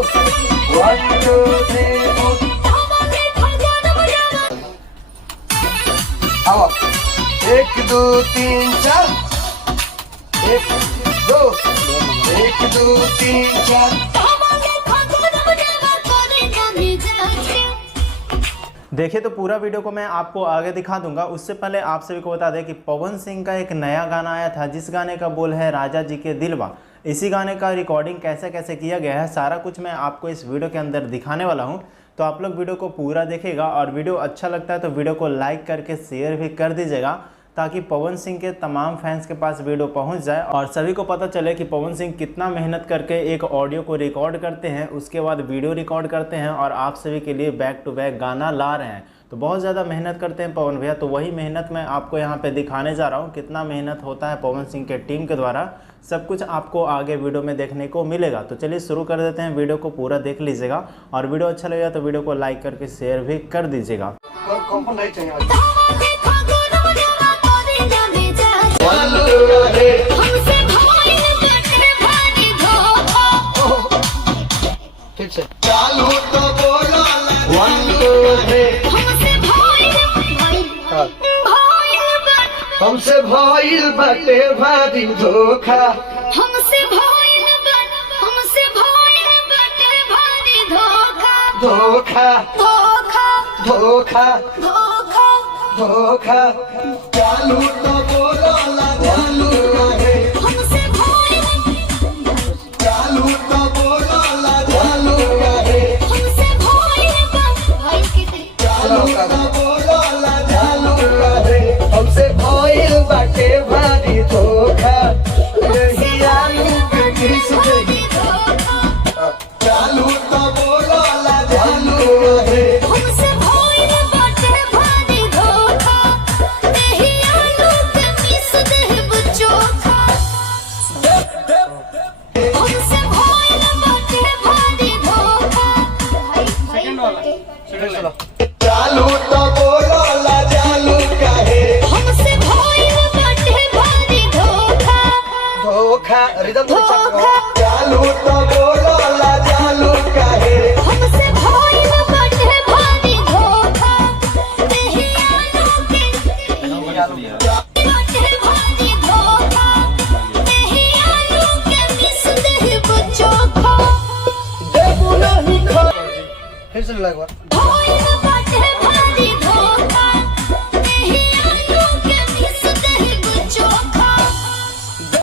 1 2 3 4 आओ 1 2 3 4 1 2 1 2 3 4 देखिए तो पूरा वीडियो को मैं आपको आगे दिखा दूंगा। उससे पहले आप सभी को बता दें कि पवन सिंह का एक नया गाना आया था जिस गाने का बोल है राजा जी के दिलवा। इसी गाने का रिकॉर्डिंग कैसे कैसे किया गया है सारा कुछ मैं आपको इस वीडियो के अंदर दिखाने वाला हूं। तो आप लोग वीडियो को पूरा देखिएगा और वीडियो अच्छा लगता है तो वीडियो को लाइक करके शेयर भी कर दीजिएगा ताकि पवन सिंह के तमाम फैंस के पास वीडियो पहुंच जाए और सभी को पता चले कि पवन सिंह कितना मेहनत करके एक ऑडियो को रिकॉर्ड करते हैं, उसके बाद वीडियो रिकॉर्ड करते हैं और आप सभी के लिए बैक टू बैक गाना ला रहे हैं। तो बहुत ज़्यादा मेहनत करते हैं पवन भैया। तो वही मेहनत मैं आपको यहाँ पे दिखाने जा रहा हूँ, कितना मेहनत होता है पवन सिंह के टीम के द्वारा। सब कुछ आपको आगे वीडियो में देखने को मिलेगा। तो चलिए शुरू कर देते हैं, वीडियो को पूरा देख लीजिएगा और वीडियो अच्छा लगेगा तो वीडियो को लाइक करके शेयर भी कर दीजिएगा। चालू तो बोलो 1 2 3 हमसे भइल बाटे भारी धोखा हमसे भइल बाटे भारी धोखा धोखा धोखा धोखा धोखा धोखा चालू तो बोलो चालू है हमसे भइल चालू तो बोलो चालू है हमसे भइल भाई कितने चालू तो बोलो चालू है हमसे भइल बाटे भारी धोखा नहीं आलू के किस भारी धोखा चालू तो बोलो चालू है हमसे भइल बाटे भारी धोखा नहीं आलू के मिस देब चोखा हमसे भइल बाटे भारी धोखा चालू तो बोलो चालू काहे हमसे भइल बाटे भारी धोखा धोखा रिदम धोखा चालू तो बोलो चालू काहे हमसे भइल बाटे भारी धोखा नहीं आलू के बाटे भारी धोखा नहीं आलू के मिस देब चोखा देबू नहीं खा फिर से लगा